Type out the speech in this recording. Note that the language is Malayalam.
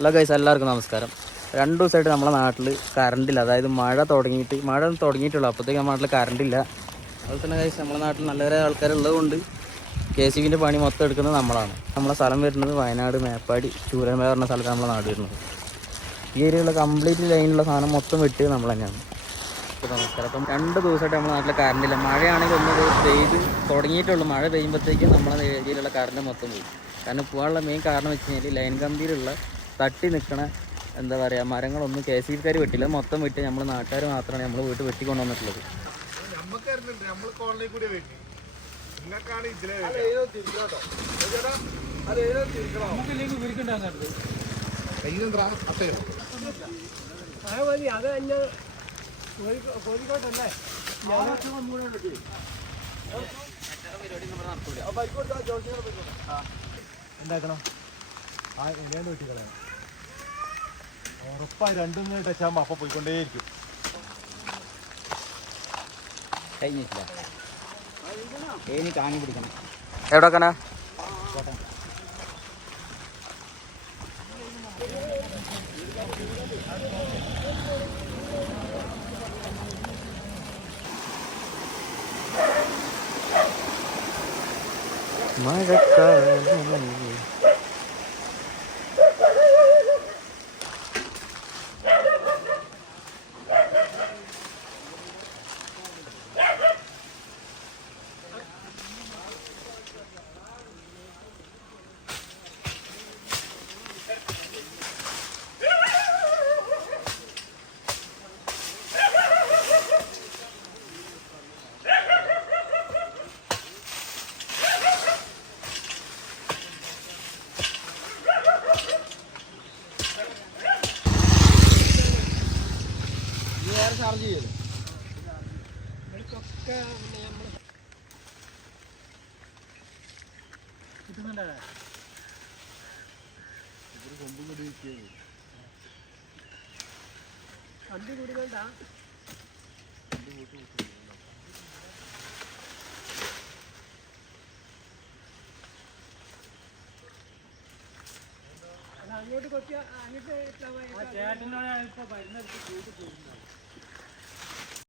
ഹലോ ഗൈസ്, എല്ലാവർക്കും നമസ്കാരം. 2 ദിവസമായിട്ട് നമ്മുടെ നാട്ടിൽ കറണ്ടില്ല. അതായത് മഴ തുടങ്ങിയിട്ടുള്ളൂ. അപ്പോഴത്തേക്ക് നമ്മുടെ നാട്ടിൽ കറണ്ടില്ല. അതുപോലെ തന്നെ ഗൈസ്, നമ്മുടെ നാട്ടിൽ നല്ലവരെ ആൾക്കാരുള്ളത് കൊണ്ട് KCBൻ്റെ പണി മൊത്തം എടുക്കുന്നത് നമ്മളാണ്. നമ്മളെ സ്ഥലം വരുന്നത് വയനാട് മേപ്പാടി ചൂരന്മല പറഞ്ഞ സ്ഥലത്താണ് നമ്മളെ നാട് വരുന്നത്. ഈ ഏരിയയിലുള്ള കംപ്ലീറ്റ് ലൈനിലുള്ള സാധനം മൊത്തം വെട്ടിയത് നമ്മൾ തന്നെയാണ്. നമസ്കാരം. അപ്പം 2 ദിവസമായിട്ട് നമ്മുടെ നാട്ടിൽ കറണ്ടില്ല. മഴയാണെങ്കിൽ ഒന്നത് പെയ്ത് തുടങ്ങിയിട്ടുള്ളൂ. മഴ പെയ്യുമ്പോഴത്തേക്കും നമ്മുടെ ഏരിയയിലുള്ള കറണ്ട് മൊത്തം പോയി. കാരണം പോകാനുള്ള മെയിൻ കാരണം വെച്ച് കഴിഞ്ഞാൽ ലൈൻ കമ്പിയിലുള്ള തട്ടി നിൽക്കണ എന്താ പറയുക മരങ്ങളൊന്നും KCBക്കാർ വെട്ടില്ല, മൊത്തം വെട്ടി നമ്മൾ നാട്ടുകാർ മാത്രമാണ് നമ്മൾ വീട്ടിൽ വെട്ടിക്കൊണ്ട് വന്നിട്ടുള്ളത്. കോഴിക്കോട്ടല്ലേ എന്താക്കണം ആ എങ്ങനെയാണ്ട് വെട്ടിക്കളയാം. ഉറപ്പായി 2 മിനിറ്റ് ടച്ചാകുമ്പോൾ അപ്പം പോയിക്കൊണ്ടേയിരിക്കും. എവിടെക്കാനാ മഴക്കാലം ചാർജ് ചെയ്യല്ലോ. കിട്ടുന്നുണ്ടേ വണ്ടി കൂടിക്കണ്ട. അങ്ങോട്ട് കൊത്തിയ അങ്ങോട്ട് ചേട്ടനോട് ഇപ്പൊ വരുന്നിടത്ത് കൂട്ടി പോകുന്നത്.